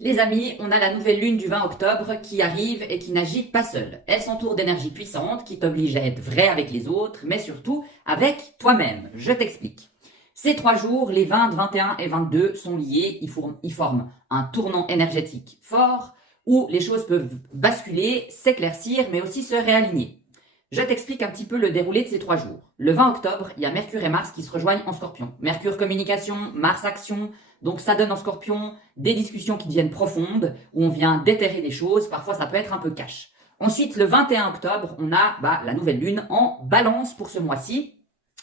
Les amis, on a la nouvelle lune du 20 octobre qui arrive et qui n'agit pas seule. Elle s'entoure d'énergies puissantes qui t'obligent à être vrai avec les autres, mais surtout avec toi-même. Je t'explique. Ces 3 jours, les 20, 21 et 22 sont liés, ils forment un tournant énergétique fort où les choses peuvent basculer, s'éclaircir, mais aussi se réaligner. Je t'explique un petit peu le déroulé de ces 3 jours. Le 20 octobre, il y a Mercure et Mars qui se rejoignent en Scorpion. Mercure communication, Mars action, donc ça donne en Scorpion des discussions qui deviennent profondes, où on vient déterrer des choses, parfois ça peut être un peu cash. Ensuite, le 21 octobre, on a la nouvelle lune en Balance pour ce mois-ci,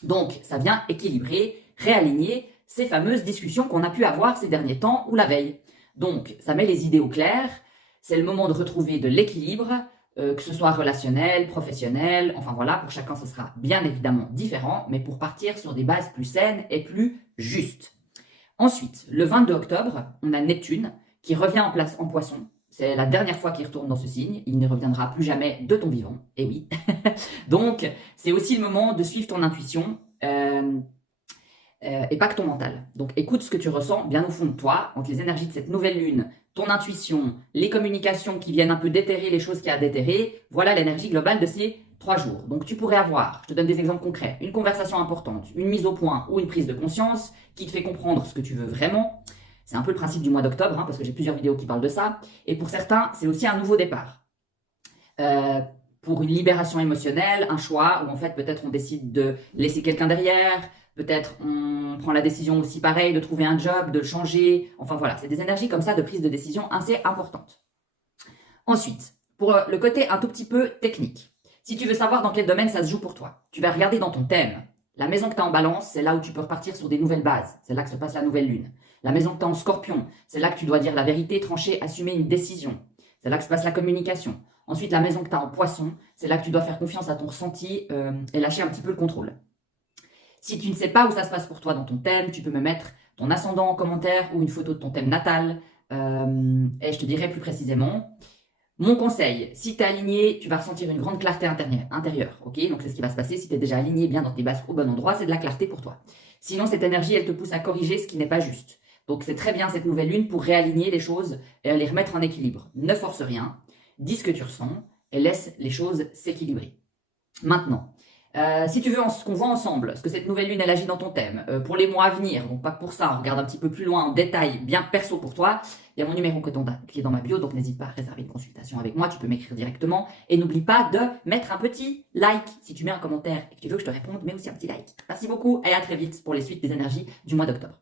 donc ça vient équilibrer, réaligner ces fameuses discussions qu'on a pu avoir ces derniers temps ou la veille. Donc ça met les idées au clair, c'est le moment de retrouver de l'équilibre, que ce soit relationnel, professionnel, enfin voilà, pour chacun ce sera bien évidemment différent, mais pour partir sur des bases plus saines et plus justes. Ensuite, le 22 octobre, on a Neptune qui revient en place en Poisson. C'est la dernière fois qu'il retourne dans ce signe. Il ne reviendra plus jamais de ton vivant. Et oui. Donc, c'est aussi le moment de suivre ton intuition et pas que ton mental. Donc, écoute ce que tu ressens bien au fond de toi, entre les énergies de cette nouvelle lune, ton intuition, les communications qui viennent un peu déterrer les choses qu'il y a à déterrer. Voilà l'énergie globale de ces 3 jours. Donc tu pourrais avoir, je te donne des exemples concrets, une conversation importante, une mise au point ou une prise de conscience qui te fait comprendre ce que tu veux vraiment. C'est un peu le principe du mois d'octobre, parce que j'ai plusieurs vidéos qui parlent de ça. Et pour certains, c'est aussi un nouveau départ. Pour une libération émotionnelle, un choix où en fait peut-être on décide de laisser quelqu'un derrière, peut-être on prend la décision aussi pareil de trouver un job, de le changer. Enfin voilà, c'est des énergies comme ça de prise de décision assez importantes. Ensuite, pour le côté un tout petit peu technique. Si tu veux savoir dans quel domaine ça se joue pour toi, tu vas regarder dans ton thème. La maison que tu as en Balance, c'est là où tu peux repartir sur des nouvelles bases. C'est là que se passe la nouvelle lune. La maison que tu as en Scorpion, c'est là que tu dois dire la vérité, trancher, assumer une décision. C'est là que se passe la communication. Ensuite, la maison que tu as en Poisson, c'est là que tu dois faire confiance à ton ressenti et lâcher un petit peu le contrôle. Si tu ne sais pas où ça se passe pour toi dans ton thème, tu peux me mettre ton ascendant en commentaire ou une photo de ton thème natal et je te dirai plus précisément. Mon conseil, si tu es aligné, tu vas ressentir une grande clarté intérieure. Ok, donc c'est ce qui va se passer si tu es déjà aligné bien dans tes bases au bon endroit, c'est de la clarté pour toi. Sinon, cette énergie, elle te pousse à corriger ce qui n'est pas juste. Donc c'est très bien cette nouvelle lune pour réaligner les choses et les remettre en équilibre. Ne force rien, dis ce que tu ressens et laisse les choses s'équilibrer. Maintenant, si tu veux qu'on voit ensemble ce que cette nouvelle lune elle agit dans ton thème, pour les mois à venir, donc pas que pour ça, on regarde un petit peu plus loin en détail, bien perso pour toi, il y a mon numéro qui est dans ma bio, donc n'hésite pas à réserver une consultation avec moi, tu peux m'écrire directement, et n'oublie pas de mettre un petit like si tu mets un commentaire et que tu veux que je te réponde, mets aussi un petit like. Merci beaucoup et à très vite pour les suites des énergies du mois d'octobre.